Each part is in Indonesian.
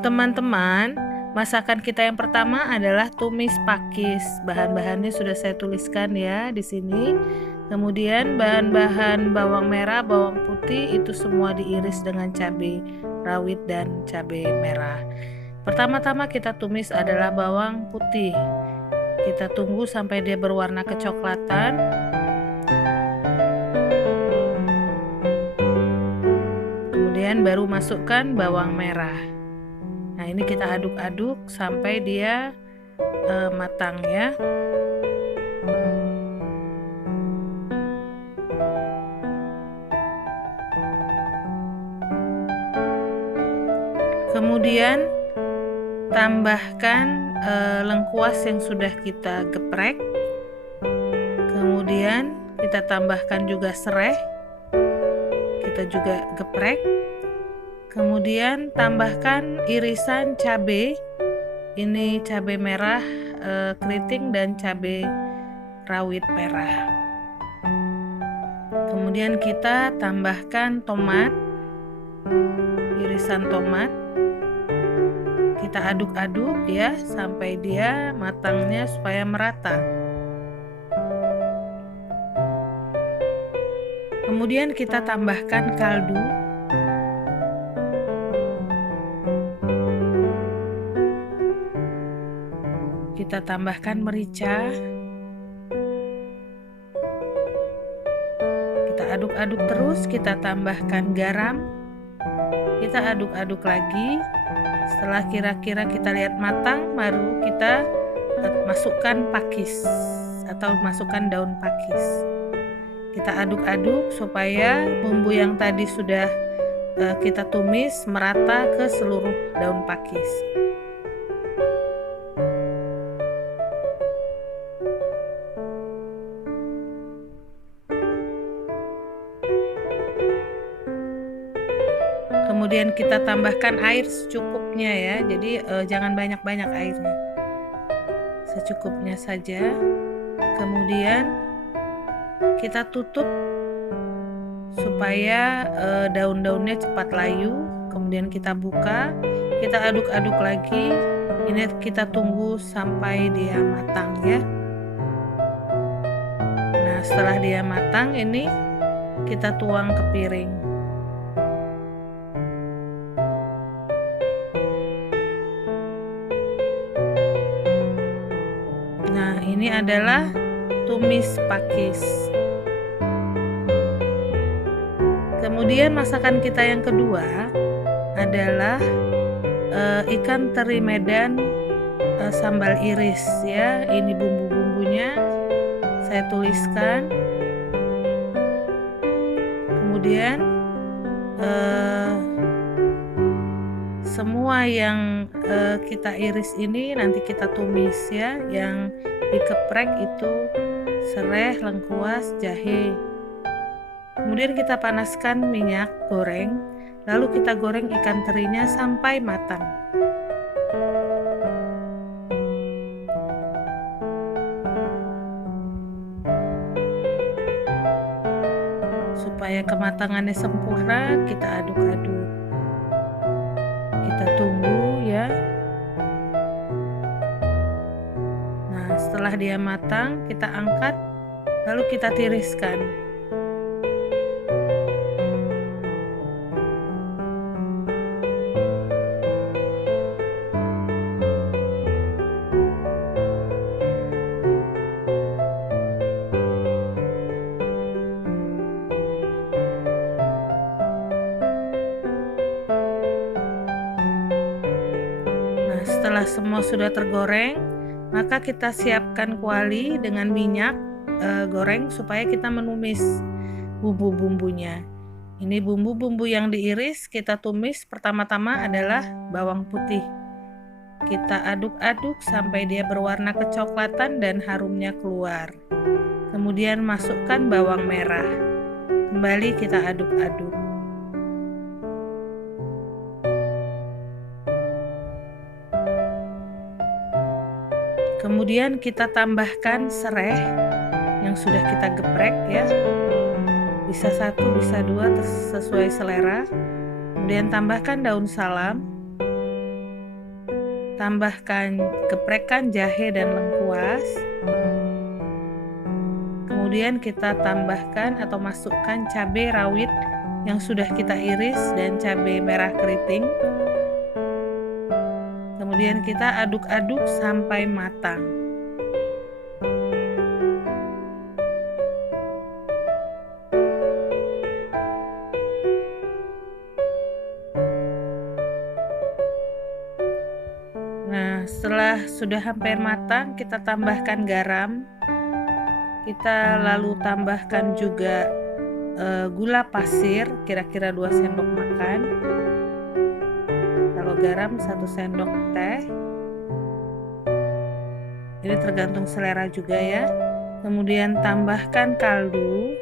Teman-teman, masakan kita yang pertama adalah tumis pakis. Bahan-bahannya sudah saya tuliskan ya di sini. Kemudian bahan-bahan bawang merah, bawang putih itu semua diiris dengan cabai rawit dan cabai merah. Pertama-tama kita tumis adalah bawang putih. Kita tunggu sampai dia berwarna kecoklatan. Kemudian baru masukkan bawang merah. Nah, ini kita aduk-aduk sampai dia matang ya. Kemudian tambahkan lengkuas yang sudah kita geprek. Kemudian kita tambahkan juga serai. Kita juga geprek. Kemudian tambahkan irisan cabai. Ini cabai merah keriting dan cabai rawit merah. Kemudian kita tambahkan tomat, irisan tomat. Kita aduk-aduk ya sampai dia matangnya supaya merata. Kemudian kita tambahkan kaldu. Kita tambahkan merica. Kita aduk-aduk terus, kita tambahkan garam. Kita aduk-aduk lagi. Setelah kira-kira kita lihat matang, baru kita masukkan pakis atau masukkan daun pakis. Kita aduk-aduk supaya bumbu yang tadi sudah kita tumis merata ke seluruh daun pakis. Kemudian kita tambahkan air secukupnya ya, jadi jangan banyak-banyak airnya, secukupnya saja. Kemudian kita tutup supaya daun-daunnya cepat layu. Kemudian kita buka, kita aduk-aduk lagi. Ini kita tunggu sampai dia matang ya. Nah, setelah dia matang ini kita tuang ke piring. Nah, ini adalah tumis pakis. Kemudian masakan kita yang kedua adalah ikan teri Medan sambal iris ya. Ini bumbu-bumbunya saya tuliskan. Kemudian semua yang kita iris ini nanti kita tumis ya. Yang dikeprek itu serai, lengkuas, jahe. Kemudian kita panaskan minyak goreng, lalu kita goreng ikan terinya sampai matang. Supaya kematangannya sempurna, kita aduk-aduk. Kita tunggu ya. Nah, setelah dia matang, kita angkat, lalu kita tiriskan. Setelah semua sudah tergoreng, maka kita siapkan kuali dengan minyak goreng supaya kita menumis bumbu-bumbunya. Ini bumbu-bumbu yang diiris kita tumis. Pertama-tama adalah bawang putih. Kita aduk-aduk sampai dia berwarna kecoklatan dan harumnya keluar. Kemudian masukkan bawang merah. Kembali kita aduk-aduk. Kemudian kita tambahkan serai yang sudah kita geprek ya. Bisa 1, bisa 2 sesuai selera. Kemudian tambahkan daun salam. tambahkan geprekan jahe dan lengkuas. Kemudian kita tambahkan atau masukkan cabai rawit yang sudah kita iris dan cabai merah keriting. Kemudian kita aduk-aduk sampai matang. Nah, setelah sudah hampir matang, kita tambahkan garam. Kita lalu tambahkan juga gula pasir, kira-kira 2 sendok makan. Kalau garam 1 sendok teh. Ini tergantung selera juga ya. Kemudian tambahkan kaldu.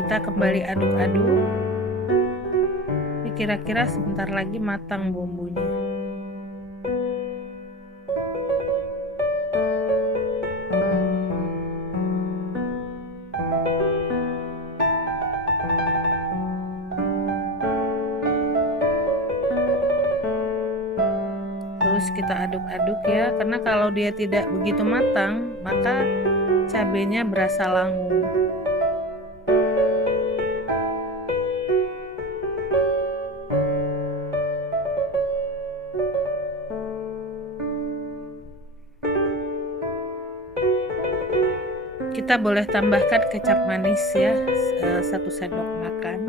Kita kembali aduk-aduk. Kira-kira sebentar lagi matang bumbunya. Terus kita aduk-aduk ya, karena kalau dia tidak begitu matang, maka cabenya berasa langu. Kita boleh tambahkan kecap manis ya, 1 sendok makan,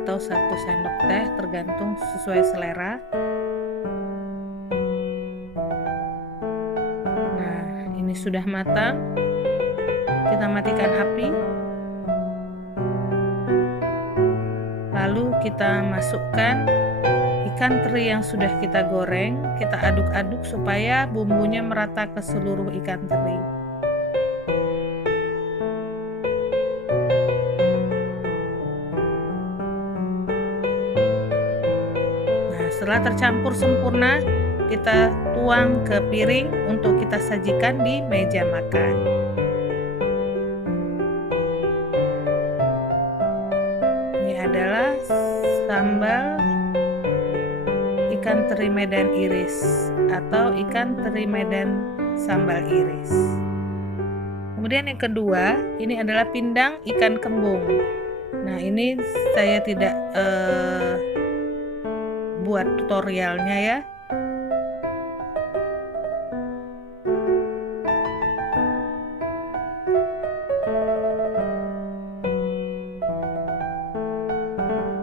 atau 1 sendok teh, tergantung sesuai selera. Nah, ini sudah matang. Kita matikan api. Lalu kita masukkan ikan teri yang sudah kita goreng, kita aduk-aduk supaya bumbunya merata ke seluruh ikan teri. Nah, setelah tercampur sempurna, kita tuang ke piring untuk kita sajikan di meja makan. Ini adalah sambal ikan teri Medan iris atau ikan teri Medan sambal iris. Kemudian yang kedua, ini adalah pindang ikan kembung. Nah, ini saya tidak buat tutorialnya ya.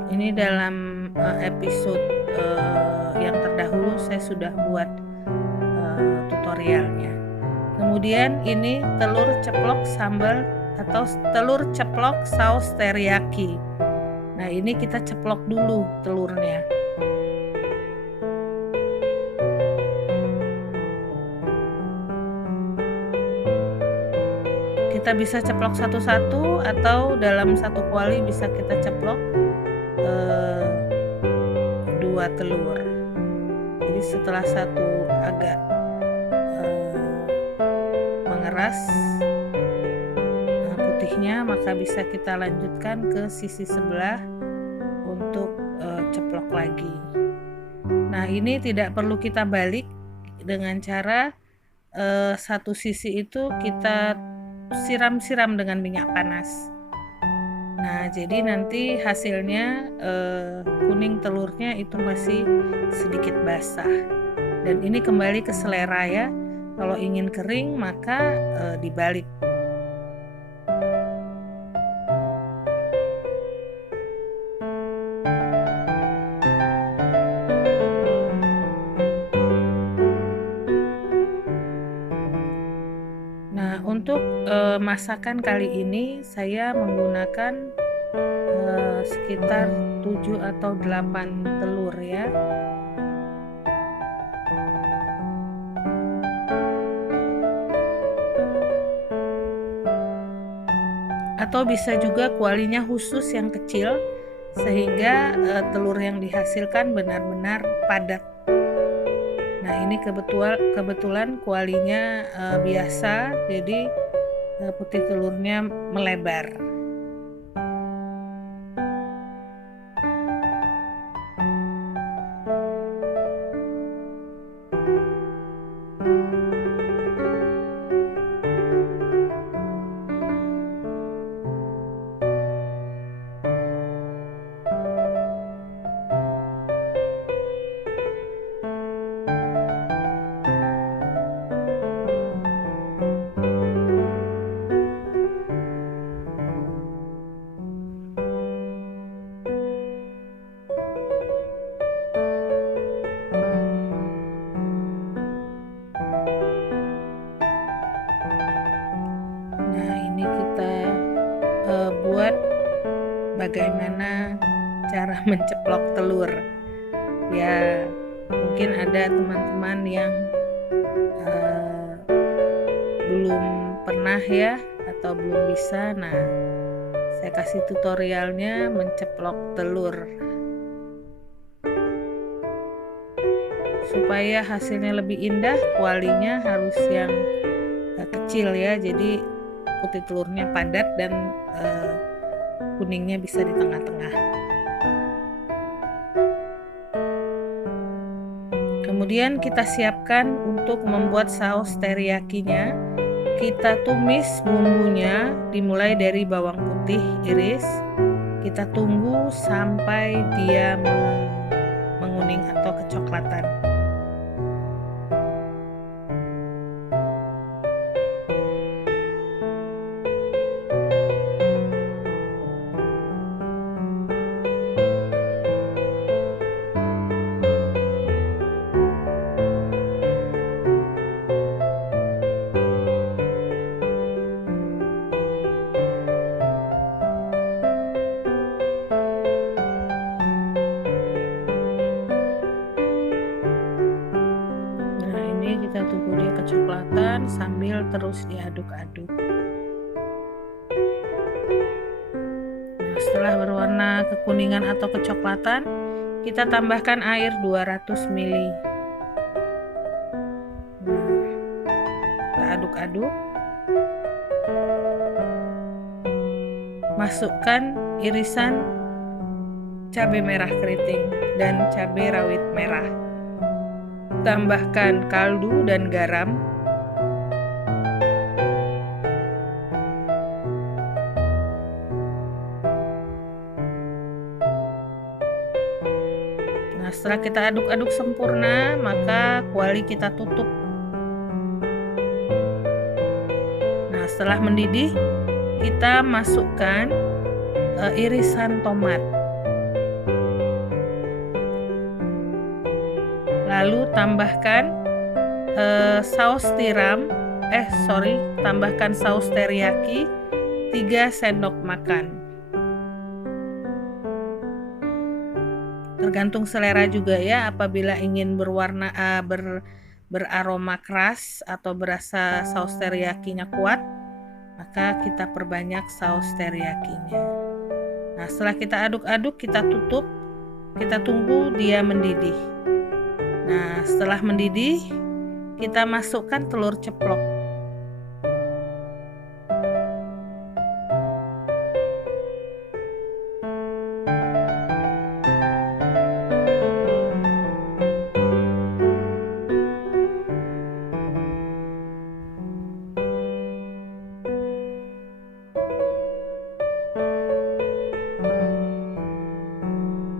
Ini dalam episode yang terdahulu saya sudah buat tutorialnya. Kemudian ini telur ceplok sambal atau telur ceplok saus teriyaki. Nah, ini kita ceplok dulu telurnya. Kita bisa ceplok satu-satu atau dalam satu kuali bisa kita ceplok 2 telur. Jadi setelah satu agak mengeras putihnya, maka bisa kita lanjutkan ke sisi sebelah untuk ceplok lagi. Nah, ini tidak perlu kita balik, dengan cara satu sisi itu kita siram-siram dengan minyak panas. Nah, jadi nanti hasilnya kuning telurnya itu masih sedikit basah. Dan ini kembali ke selera ya. Kalau ingin kering maka dibalik. Nah, untuk masakan kali ini saya menggunakan sekitar 7 atau 8 telur ya. Atau bisa juga kualinya khusus yang kecil sehingga telur yang dihasilkan benar-benar padat. Nah, ini kebetulan kualinya biasa, jadi putih telurnya melebar. bagaimana cara menceplok telur. Ya, mungkin ada teman-teman yang belum pernah ya, atau belum bisa. Nah, saya kasih tutorialnya menceplok telur. Supaya hasilnya lebih indah, kualinya harus yang kecil ya, jadi putih telurnya padat dan kuningnya bisa di tengah-tengah. Kemudian kita siapkan untuk membuat saus teriyakinya. Kita tumis bumbunya, dimulai dari bawang putih iris. Kita tunggu sampai dia menguning atau kecoklatan. Kita tunggu dia kecoklatan sambil terus diaduk-aduk. Nah, setelah berwarna kekuningan atau kecoklatan, kita tambahkan air 200 ml. Nah, kita aduk-aduk. Masukkan irisan cabai merah keriting dan cabai rawit merah. Tambahkan kaldu dan garam. Nah, setelah kita aduk-aduk sempurna, maka kuali kita tutup. Nah, setelah mendidih, kita masukkan irisan tomat. Lalu tambahkan tambahkan saus teriyaki 3 sendok makan. Tergantung selera juga ya, apabila ingin beraroma keras atau berasa saus teriyakinya kuat, maka kita perbanyak saus teriyakinya. Nah, setelah kita aduk-aduk, kita tutup, kita tunggu dia mendidih. Nah, setelah mendidih, kita masukkan telur ceplok.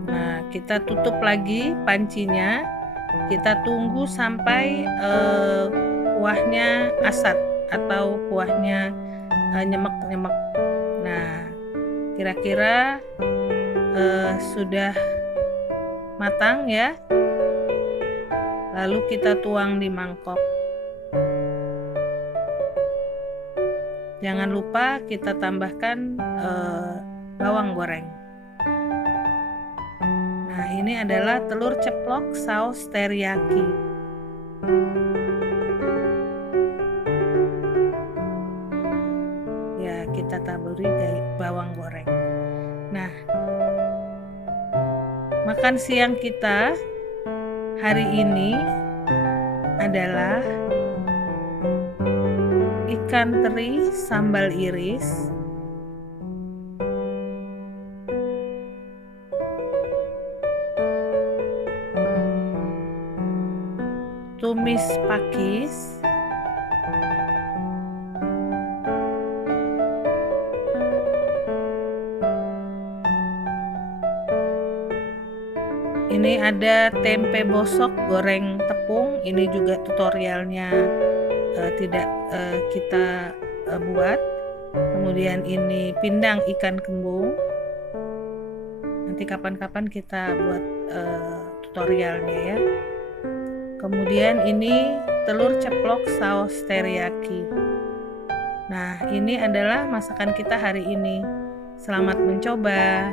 Nah, kita tutup lagi pancinya. Kita tunggu sampai kuahnya asat atau kuahnya nyemek-nyemek. Nah, kira-kira sudah matang ya. Lalu kita tuang di mangkok. Jangan lupa kita tambahkan bawang goreng. Nah, ini adalah telur ceplok saus teriyaki. Ya, kita taburi bawang goreng. Nah, makan siang kita hari ini adalah ikan teri sambal iris, tumis pakis, ini ada tempe bosok goreng tepung. Ini juga tutorialnya tidak kita buat. Kemudian ini pindang ikan kembung. Nanti kapan-kapan kita buat tutorialnya ya. Kemudian ini telur ceplok saus teriyaki. Nah, ini adalah masakan kita hari ini. Selamat mencoba.